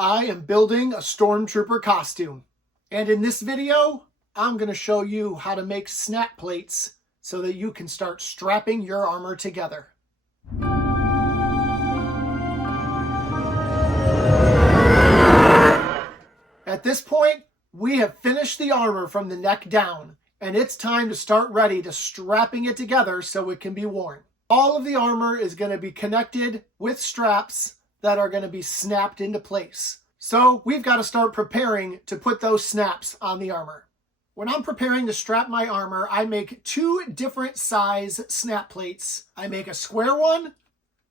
I am building a Stormtrooper costume. And in this video, I'm going to show you how to make snap plates so that you can start strapping your armor together. At this point, we have finished the armor from the neck down, and it's time to start ready to strapping it together so it can be worn. All of the armor is going to be connected with straps that are going to be snapped into place. So we've got to start preparing to put those snaps on the armor. When I'm preparing to strap my armor, I make two different size snap plates. I make a square one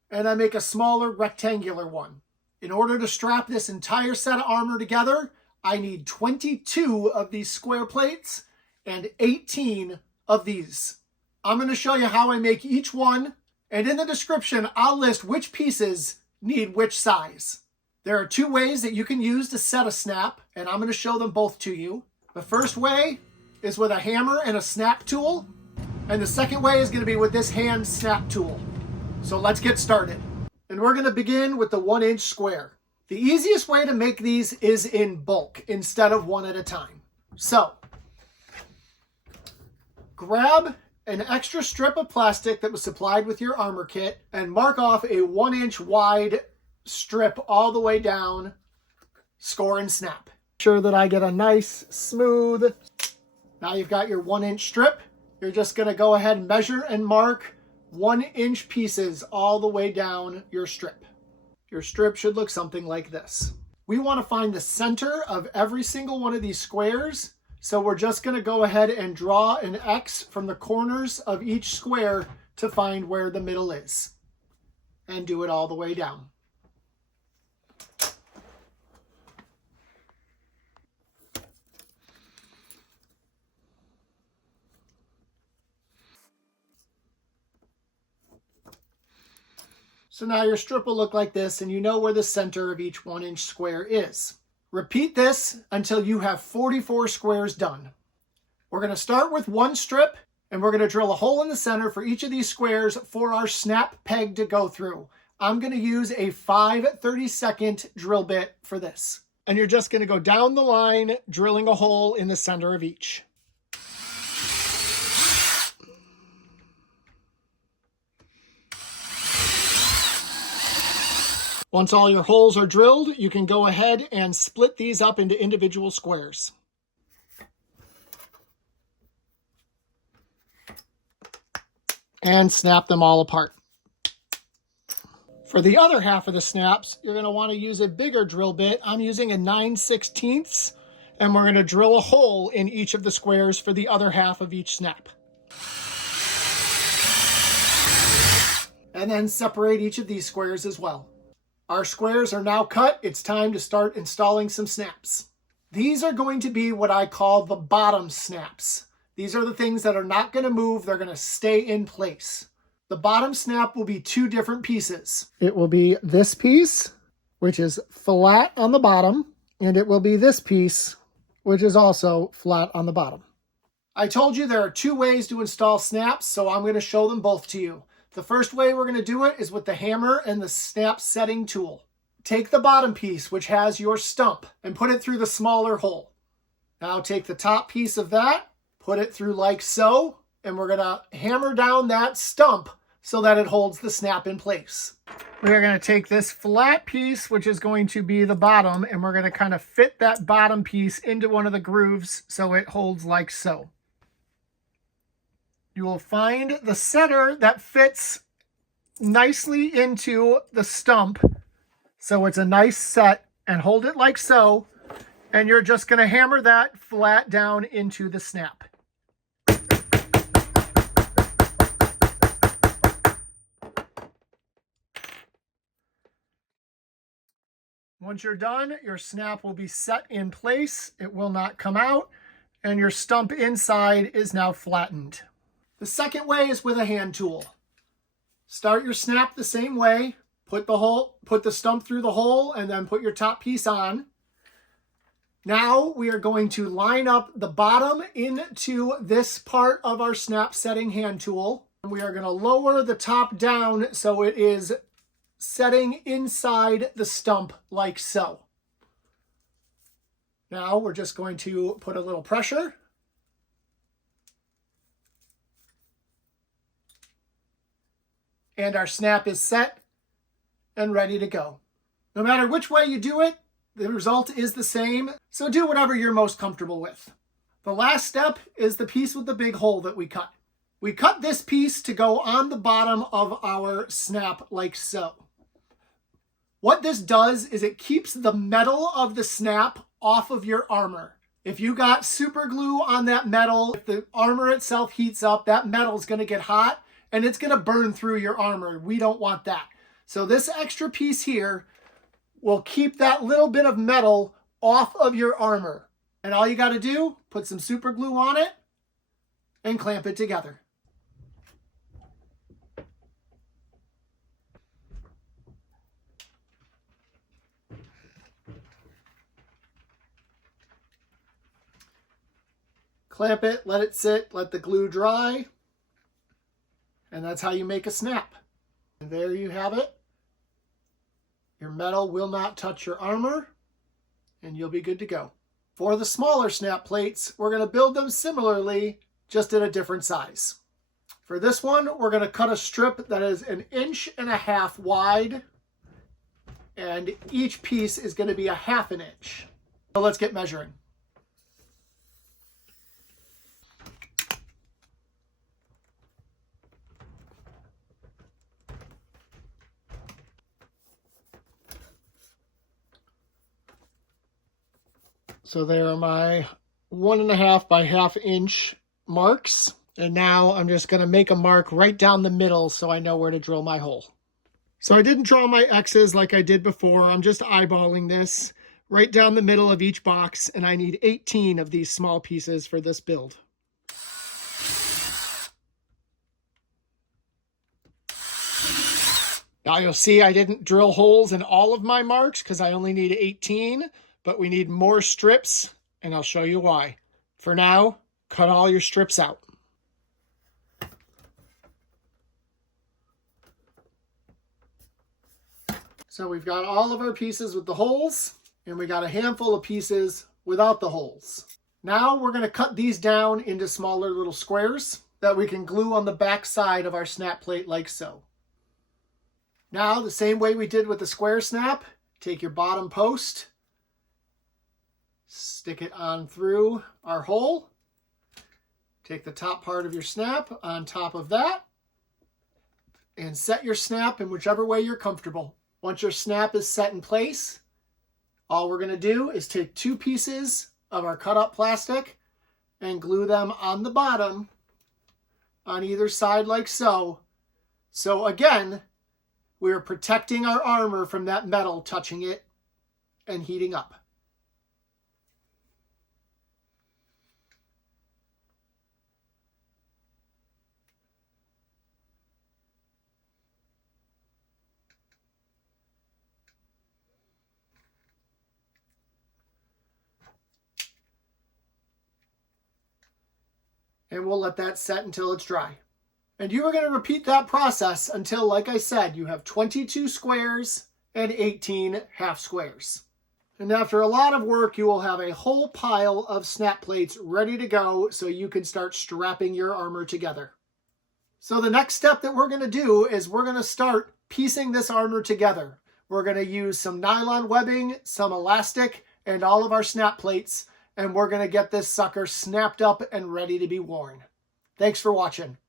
and I make a smaller rectangular one. In order to strap this entire set of armor together, I need 22 of these square plates and 18 of these. I'm going to show you how I make each one, and in the description, I'll list which pieces need which size. There are two ways that you can use to set a snap, and I'm going to show them both to you. The first way is with a hammer and a snap tool, and the second way is going to be with this hand snap tool. So let's get started. And we're going to begin with the 1-inch square. The easiest way to make these is in bulk instead of one at a time. So grab an extra strip of plastic that was supplied with your armor kit and mark off a 1-inch wide strip all the way down, score and snap. Sure that I get a nice smooth. Now you've got your 1-inch strip. You're just going to go ahead and measure and mark 1-inch pieces all the way down your strip. Your strip should look something like this. We want to find the center of every single one of these squares. So we're just going to go ahead and draw an X from the corners of each square to find where the middle is. And do it all the way down. So now your strip will look like this, and you know where the center of each 1-inch square is. Repeat this until you have 44 squares done. We're going to start with one strip, and we're going to drill a hole in the center for each of these squares for our snap peg to go through. I'm going to use a 5/32 drill bit for this. And you're just going to go down the line, drilling a hole in the center of each. Once all your holes are drilled, you can go ahead and split these up into individual squares. And snap them all apart. For the other half of the snaps, you're going to want to use a bigger drill bit. I'm using a 9/16, and we're going to drill a hole in each of the squares for the other half of each snap. And then separate each of these squares as well. Our squares are now cut. It's time to start installing some snaps. These are going to be what I call the bottom snaps. These are the things that are not going to move. They're going to stay in place. The bottom snap will be two different pieces. It will be this piece, which is flat on the bottom, and it will be this piece, which is also flat on the bottom. I told you there are two ways to install snaps, so I'm going to show them both to you. The first way we're going to do it is with the hammer and the snap setting tool. Take the bottom piece, which has your stump, and put it through the smaller hole. Now take the top piece of that, put it through like so, and we're going to hammer down that stump so that it holds the snap in place. We're going to take this flat piece, which is going to be the bottom, and we're going to kind of fit that bottom piece into one of the grooves so it holds like so. You will find the center that fits nicely into the stump. So it's a nice set, and hold it like so. And you're just going to hammer that flat down into the snap. Once you're done, your snap will be set in place. It will not come out, and your stump inside is now flattened. The second way is with a hand tool. Start your snap the same way. Put the stump through the hole, and then put your top piece on. Now we are going to line up the bottom into this part of our snap setting hand tool. We are going to lower the top down so it is setting inside the stump like so. Now we're just going to put a little pressure. And our snap is set and ready to go. No matter which way you do it, the result is the same, so do whatever you're most comfortable with. The last step is the piece with the big hole that we cut. We cut this piece to go on the bottom of our snap like so. What this does is it keeps the metal of the snap off of your armor. If you got super glue on that metal, if the armor itself heats up, that metal is going to get hot and it's going to burn through your armor. We don't want that. So this extra piece here will keep that little bit of metal off of your armor. And all you got to do, put some super glue on it and clamp it together. Clamp it, let it sit, let the glue dry, and that's how you make a snap. And there you have it. Your metal will not touch your armor, and you'll be good to go. For the smaller snap plates, we're going to build them similarly, just in a different size. For this one, we're going to cut a strip that is 1.5 inches wide, and each piece is going to be 1/2 inch. So let's get measuring. So there are my 1.5 by 1/2 inch marks. And now I'm just going to make a mark right down the middle so I know where to drill my hole. So I didn't draw my X's like I did before. I'm just eyeballing this right down the middle of each box. And I need 18 of these small pieces for this build. Now you'll see I didn't drill holes in all of my marks because I only need 18. But we need more strips, and I'll show you why. For now, cut all your strips out. So we've got all of our pieces with the holes, and we got a handful of pieces without the holes. Now we're going to cut these down into smaller little squares that we can glue on the back side of our snap plate like so. Now, the same way we did with the square snap, take your bottom post, stick it on through our hole. Take the top part of your snap on top of that and set your snap in whichever way you're comfortable. Once your snap is set in place, all we're going to do is take 2 pieces of our cut up plastic and glue them on the bottom on either side like so. So again, we're protecting our armor from that metal touching it and heating up. And we'll let that set until it's dry. And you are going to repeat that process until, like I said, you have 22 squares and 18 half squares. And after a lot of work, you will have a whole pile of snap plates ready to go so you can start strapping your armor together. So the next step that we're going to do is we're going to start piecing this armor together. We're going to use some nylon webbing, some elastic, and all of our snap plates. And we're going to get this sucker snapped up and ready to be worn. Thanks for watching.